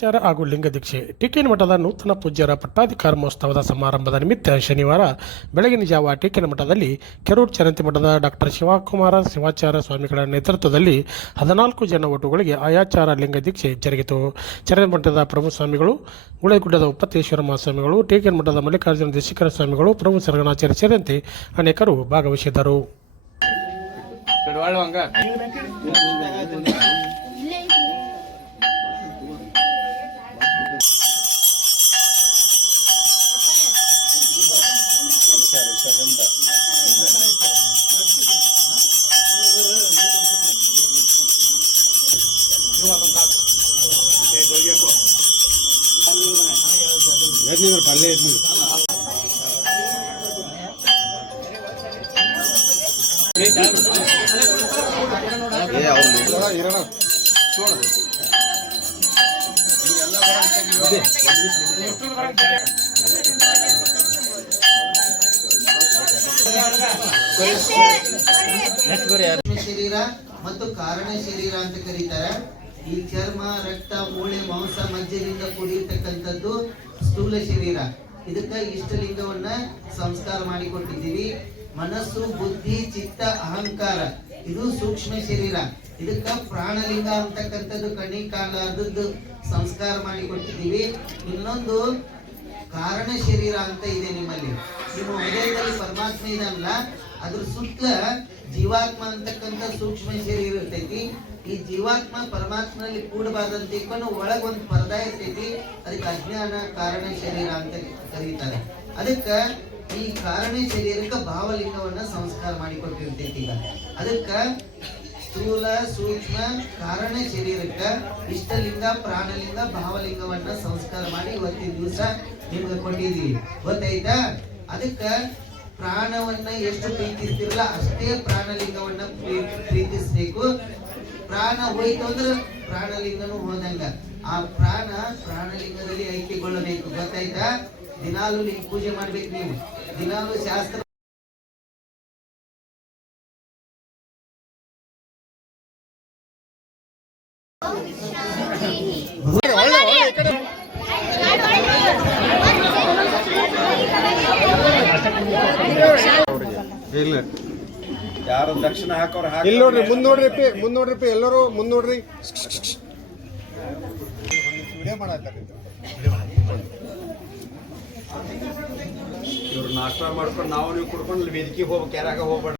ಚಾರ ಹಾಗೂ ಲಿಂಗದೀಕ್ಷೆ ಟಿಕೆನ್ ಮಠದ ನೂತನ ಪೂಜ್ಯರ ಪಟ್ಟಾಧಿಕಾರ ಮಹೋತ್ಸವದ ಸಮಾರಂಭದ ನಿಮಿತ್ತ ಶನಿವಾರ ಬೆಳಗಿನ ಜಾವ ಟಿಕೆನ್ ಮಠದಲ್ಲಿ ಕೆರೂರು ಚರಂತಿ ಮಠದ ಡಾಕ್ಟರ್ ಶಿವಕುಮಾರ ಶಿವಾಚಾರ್ಯ ಸ್ವಾಮಿಗಳ ನೇತೃತ್ವದಲ್ಲಿ ಹದಿನಾಲ್ಕು ಜನ ಒಟುಗಳಿಗೆ ಆಯಾಚಾರ ಲಿಂಗದೀಕ್ಷೆ ಜರುಗಿತು. ಚರಂತಿ ಮಠದ ಪ್ರಭು ಸ್ವಾಮಿಗಳು, ಗುಳೆಗುಡ್ಡದ ಉಪತೇಶ್ವರ ಮಹಾಸ್ವಾಮಿಗಳು, ಟಿಕೆನ್ ಮಠದ ಮಲ್ಲಿಕಾರ್ಜುನ ದೇಶಿಕರ ಸ್ವಾಮಿಗಳು, ಪ್ರಭು ಸರಗಣಾಚಾರ್ಯ ಸೇರಿದಂತೆ ಅನೇಕರು ಭಾಗವಹಿಸಿದ್ದರು ಕಡ್ವಾಳು ಹಂಗ ಸೂಕ್ಷ್ಮ ಶರೀರ ಮತ್ತು ಕಾರಣ ಶರೀರ ಅಂತ ಕರೀತಾರೆ. ಈ ಚರ್ಮ, ರಕ್ತ, ಮೂಳೆ, ಮಾಂಸ ಮಜ್ಜೆಯಿಂದ ಕೂಡಿರ್ತಕ್ಕಂಥದ್ದು ಸ್ಥೂಲ ಶರೀರ. ಇದಕ್ಕ ಇಷ್ಟಲಿಂಗವನ್ನ ಸಂಸ್ಕಾರ ಮಾಡಿಕೊಟ್ಟಿದ್ದೀವಿ. ಮನಸ್ಸು, ಬುದ್ಧಿ, ಚಿತ್ತ, ಅಹಂಕಾರ, ಇದು ಸೂಕ್ಷ್ಮ ಶರೀರ. ಇದಕ್ಕ ಪ್ರಾಣಲಿಂಗ ಅಂತಕ್ಕಂಥದ್ದು ಕಣ್ಣಿ ಕಾಲದ್ದು ಸಂಸ್ಕಾರ ಮಾಡಿಕೊಟ್ಟಿದ್ದೀವಿ. ಇನ್ನೊಂದು ಕಾರಣ ಶರೀರ ಅಂತ ಇದೆ ನಿಮ್ಮಲ್ಲಿ. ನಿಮ್ಮ ಹೃದಯದಲ್ಲಿ ಪರಮಾತ್ಮ ಇದಲ್ಲ ಅದ್ರ ಸುತ್ತಲ ಜೀವಾತ್ಮ ಅಂತಕ್ಕಂಥ ಸೂಕ್ಷ್ಮ ಶರೀರ ಇರ್ತೈತಿ. ಈ ಜೀವಾತ್ಮ ಪರಮಾತ್ಮನಲ್ಲಿ ಕೂಡಬಾರ್ದಂತ ಇಕ್ಕೊಂಡು ಒಳಗೊಂದು ಒಂದು ಪರ್ದ ಇರ್ತೈತಿ. ಅದಕ್ಕೆ ಅಜ್ಞಾನ ಕಾರಣ ಶರೀರ ಅಂತ ಕರೀತಾರೆ. ಅದಕ್ಕ ಈ ಕಾರಣ ಶರೀರಕ್ಕೆ ಭಾವಲಿಂಗವನ್ನ ಸಂಸ್ಕಾರ ಮಾಡಿಕೊಟ್ಟಿರ್ತೈತಿ ಈಗ. ಅದಕ್ಕ ಸ್ಥೂಲ ಸೂಕ್ಷ್ಮ ಕಾರಣ ಶರೀರಕ್ಕ ಇಷ್ಟಲಿಂಗ, ಪ್ರಾಣಲಿಂಗ, ಭಾವಲಿಂಗವನ್ನ ಸಂಸ್ಕಾರ ಮಾಡಿ ಇವತ್ತಿನ ದಿವಸ ನಿಮ್ಗೆ ಕೊಟ್ಟಿದೀವಿ. ಗೊತ್ತಾಯ್ತಾ? ಅದಕ್ಕ ಪ್ರಾಣವನ್ನ ಎಷ್ಟು ಪ್ರೀತಿಸ್ತಿರಲ್ಲ ಅಷ್ಟೇ ಪ್ರಾಣಲಿಂಗವನ್ನ ಪ್ರೀ- ಪ್ರೀತಿಸ್ಬೇಕು. ಪ್ರಾಣ ಹೋಯ್ತು ಅಂದ್ರೆ ಪ್ರಾಣಲಿಂಗನು ಹೋದಂಗ. ಆ ಪ್ರಾಣ ಪ್ರಾಣಲಿಂಗದಲ್ಲಿ ಐಕ್ಯಗೊಳ್ಳಬೇಕು. ಗೊತ್ತಾಯ್ತಾ? ದಿನಾಲು ನೀವು ಪೂಜೆ ಮಾಡ್ಬೇಕು ನೀವು. ದಿನಾಲು ಶಾಸ್ತ್ರ ಇಲ್ಲ. ಯಾರು ದಕ್ಷಿಣ ಹಾಕೋರು ಹಾಕಿ ಇಲ್ಲಿ ನೋಡ್ರಿ ಮುಂದ್ ನೋಡ್ರಿ ಪಿ ಮುಂದ್ ನೋಡ್ರಿ ಪಿ ಎಲ್ಲರೂ ಮುಂದ್ ನೋಡ್ರಿ ಇವ್ರು ನಾಷ್ಟ ಮಾಡ್ಕೊಂಡು ನಾವು ನೀವು ಕುಡ್ಕೊಂಡು ವೇದಿಕೆಗೆ ಹೋಗ್ಬೇಕು ಯಾರಾಗ ಹೋಗ್ಬೇಡ.